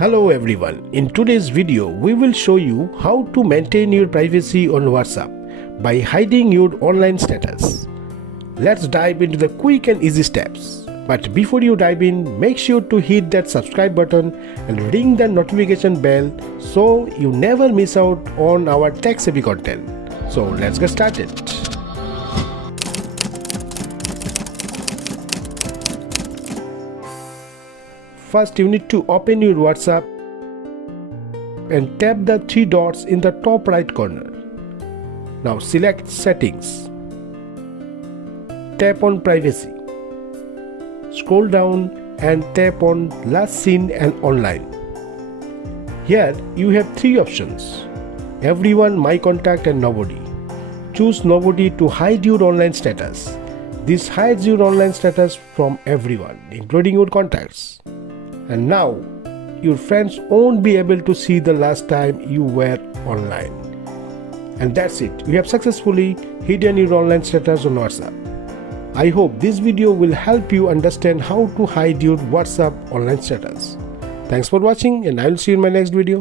Hello everyone, in today's video we will show you how to maintain your privacy on WhatsApp by hiding your online status. Let's dive into the quick and easy steps. But before you dive in, make sure to hit that subscribe button and ring the notification bell so you never miss out on our tech-savvy content. So let's get started. First, you need to open your WhatsApp and tap the three dots in the top right corner. Now select Settings. Tap on Privacy. Scroll down and tap on Last Seen and Online. Here you have three options: Everyone, My Contact and Nobody. Choose Nobody to hide your online status. This hides your online status from everyone, including your contacts. And now, your friends won't be able to see the last time you were online. And that's it. You have successfully hidden your online status on WhatsApp. I hope this video will help you understand how to hide your WhatsApp online status. Thanks for watching, and I will see you in my next video.